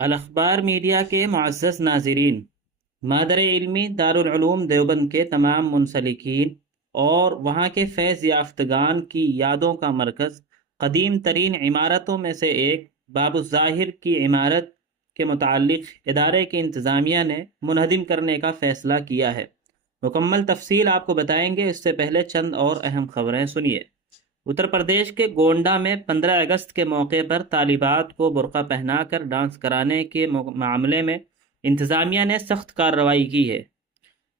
الاخبار media کے معزز ناظرین، مادر علمی دارالعلوم دیوبند کے تمام منسلکین اور وہاں کے فیض یافتگان کی یادوں کا مرکز، قدیم ترین عمارتوں میں سے ایک باب الظاہر کی عمارت کے متعلق ادارے کی انتظامیہ نے منہدم کرنے کا فیصلہ کیا ہے۔ مکمل تفصیل آپ کو بتائیں گے، اس سے پہلے چند اور اہم خبریں سنیے۔ اتر پردیش کے گونڈا میں 15 اگست کے موقع پر طالبات کو برقع پہنا کر ڈانس کرانے کے معاملے میں انتظامیہ نے سخت کارروائی کی ہے۔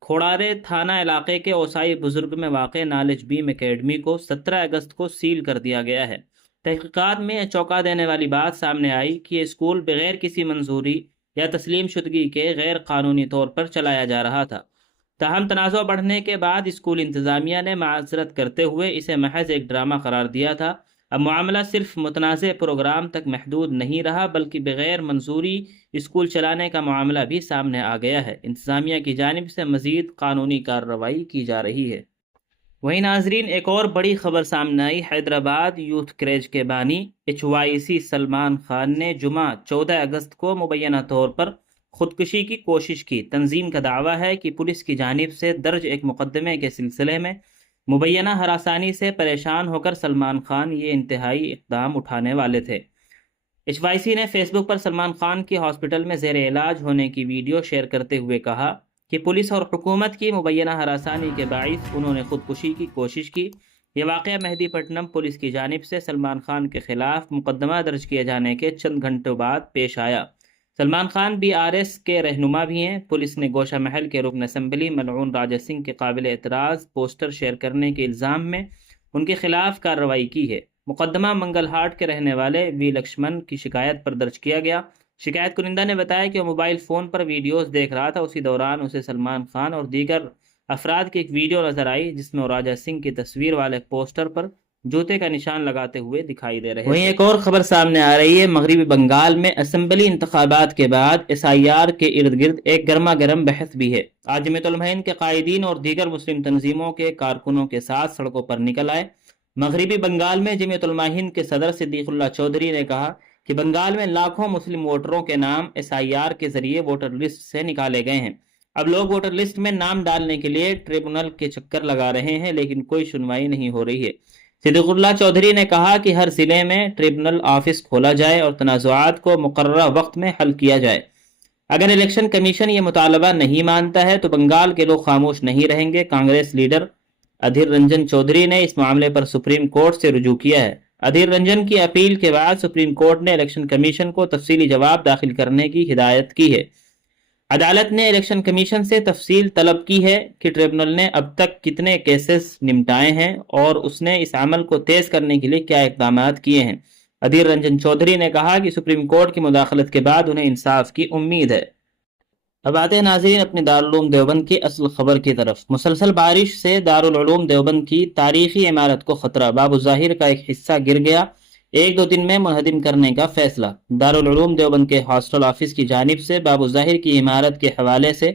کھوڑارے تھانہ علاقے کے اوسائی بزرگ میں واقع نالج بیم اکیڈمی کو 17 اگست کو سیل کر دیا گیا ہے۔ تحقیقات میں چونکا دینے والی بات سامنے آئی کہ یہ اسکول بغیر کسی منظوری یا تسلیم شدگی کے غیر قانونی طور پر چلایا جا رہا تھا۔ تاہم تنازع بڑھنے کے بعد اسکول انتظامیہ نے معذرت کرتے ہوئے اسے محض ایک ڈرامہ قرار دیا تھا۔ اب معاملہ صرف متنازع پروگرام تک محدود نہیں رہا، بلکہ بغیر منظوری اسکول چلانے کا معاملہ بھی سامنے آ گیا ہے۔ انتظامیہ کی جانب سے مزید قانونی کارروائی کی جا رہی ہے۔ وہیں ناظرین، ایک اور بڑی خبر سامنے آئی۔ حیدرآباد یوتھ کریج کے بانی HYC سلمان خان نے جمعہ 14 اگست کو مبینہ طور پر خودکشی کی کوشش کی۔ تنظیم کا دعویٰ ہے کہ پولیس کی جانب سے درج ایک مقدمے کے سلسلے میں مبینہ ہراسانی سے پریشان ہو کر سلمان خان یہ انتہائی اقدام اٹھانے والے تھے۔ HYC نے فیس بک پر سلمان خان کی ہاسپٹل میں زیر علاج ہونے کی ویڈیو شیئر کرتے ہوئے کہا کہ پولیس اور حکومت کی مبینہ ہراسانی کے باعث انہوں نے خودکشی کی کوشش کی۔ یہ واقعہ مہدی پٹنم پولیس کی جانب سے سلمان خان کے خلاف مقدمہ درج کیے جانے کے چند گھنٹوں بعد پیش آیا۔ سلمان خان BRS کے رہنما بھی ہیں۔ پولیس نے گوشہ محل کے رکن اسمبلی ملعون راجہ سنگھ کے قابل اعتراض پوسٹر شیئر کرنے کے الزام میں ان کے خلاف کارروائی کی ہے۔ مقدمہ منگل ہاٹ کے رہنے والے وی لکشمن کی شکایت پر درج کیا گیا۔ شکایت کنندہ نے بتایا کہ وہ موبائل فون پر ویڈیوز دیکھ رہا تھا۔ اسی دوران اسے سلمان خان اور دیگر افراد کی ایک ویڈیو نظر آئی جس میں وہ راجہ سنگھ کی تصویر والے پوسٹر پر جوتے کا نشان لگاتے ہوئے دکھائی دے رہے ہیں۔ وہیں ایک اور خبر سامنے آ رہی ہے۔ مغربی بنگال میں اسمبلی انتخابات کے بعد SIR کے ارد گرد ایک گرما گرم بحث بھی ہے۔ آج جمعیت علماء ہند کے قائدین اور دیگر مسلم تنظیموں کے کارکنوں کے ساتھ سڑکوں پر نکل آئے۔ مغربی بنگال میں جمعیت علماء ہند کے صدر صدیق اللہ چودھری نے کہا کہ بنگال میں لاکھوں مسلم ووٹروں کے نام SIR کے ذریعے ووٹر لسٹ سے نکالے گئے ہیں۔ اب لوگ ووٹر لسٹ میں نام ڈالنے کے لیے ٹریبونل کے چکر لگا رہے ہیں، لیکن کوئی سنوائی نہیں ہو رہی ہے۔ صدیق اللہ چودھری نے کہا کہ ہر ضلع میں ٹریبونل آفس کھولا جائے اور تنازعات کو مقررہ وقت میں حل کیا جائے۔ اگر الیکشن کمیشن یہ مطالبہ نہیں مانتا ہے تو بنگال کے لوگ خاموش نہیں رہیں گے۔ کانگریس لیڈر ادھیر رنجن چودھری نے اس معاملے پر سپریم کورٹ سے رجوع کیا ہے۔ ادھیر رنجن کی اپیل کے بعد سپریم کورٹ نے الیکشن کمیشن کو تفصیلی جواب داخل کرنے کی ہدایت کی ہے۔ عدالت نے الیکشن کمیشن سے تفصیل طلب کی ہے کہ ٹریبونل نے اب تک کتنے کیسز نمٹائے ہیں اور اس نے اس عمل کو تیز کرنے کے لیے کیا اقدامات کیے ہیں۔ ادھیر رنجن چودھری نے کہا کہ سپریم کورٹ کی مداخلت کے بعد انہیں انصاف کی امید ہے۔ اب آتے ہیں ناظرین اپنے دارالعلوم دیوبند کی اصل خبر کی طرف۔ مسلسل بارش سے دارالعلوم دیوبند کی تاریخی عمارت کو خطرہ، باب الظاہر کا ایک حصہ گر گیا، 1-2 دن میں منہدم کرنے کا فیصلہ۔ دارالعلوم دیوبند کے ہاسٹل آفس کی جانب سے باب الظاہر کی عمارت کے حوالے سے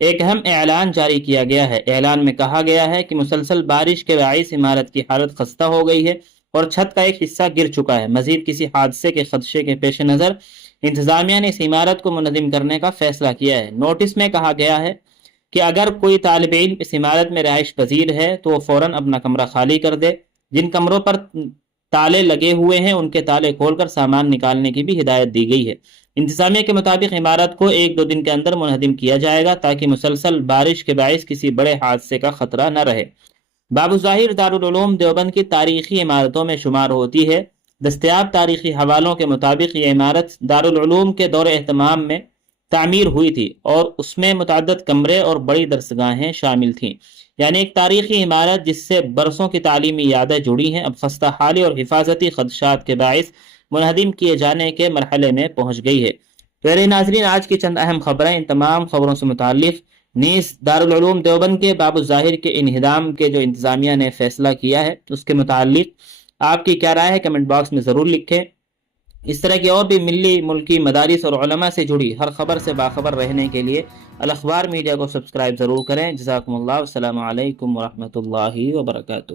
ایک اہم اعلان جاری کیا گیا ہے۔ اعلان میں کہا گیا ہے کہ مسلسل بارش کے باعث عمارت کی حالت خستہ ہو گئی ہے اور چھت کا ایک حصہ گر چکا ہے۔ مزید کسی حادثے کے خدشے کے پیش نظر انتظامیہ نے اس عمارت کو منہدم کرنے کا فیصلہ کیا ہے۔ نوٹس میں کہا گیا ہے کہ اگر کوئی طالب علم اس عمارت میں رہائش پذیر ہے تو وہ فوراً اپنا کمرہ خالی کر دے۔ جن کمروں پر تالے لگے ہوئے ہیں ان کے تالے کھول کر سامان نکالنے کی بھی ہدایت دی گئی ہے۔ انتظامیہ کے مطابق عمارت کو 1-2 دن کے اندر منہدم کیا جائے گا تاکہ مسلسل بارش کے باعث کسی بڑے حادثے کا خطرہ نہ رہے۔ باب الظاہر دارالعلوم دیوبند کی تاریخی عمارتوں میں شمار ہوتی ہے۔ دستیاب تاریخی حوالوں کے مطابق یہ عمارت دارالعلوم کے دور اہتمام میں تعمیر ہوئی تھی اور اس میں متعدد کمرے اور بڑی درسگاہیں شامل تھیں، یعنی ایک تاریخی عمارت جس سے برسوں کی تعلیمی یادیں جڑی ہیں اب خستہ حالی اور حفاظتی خدشات کے باعث منہدم کیے جانے کے مرحلے میں پہنچ گئی ہے۔ پیارے ناظرین، آج کی چند اہم خبریں ان تمام خبروں سے متعلق نیز دارالعلوم دیوبند کے باب الظاہر کے انہدام کے جو انتظامیہ نے فیصلہ کیا ہے اس کے متعلق آپ کی کیا رائے ہے کمنٹ باکس میں ضرور لکھیں۔ اس طرح کی اور بھی ملی ملکی مدارس اور علماء سے جڑی ہر خبر سے باخبر رہنے کے لیے الاخبار میڈیا کو سبسکرائب ضرور کریں۔ جزاکم اللہ، السلام علیکم ورحمۃ اللہ وبرکاتہ۔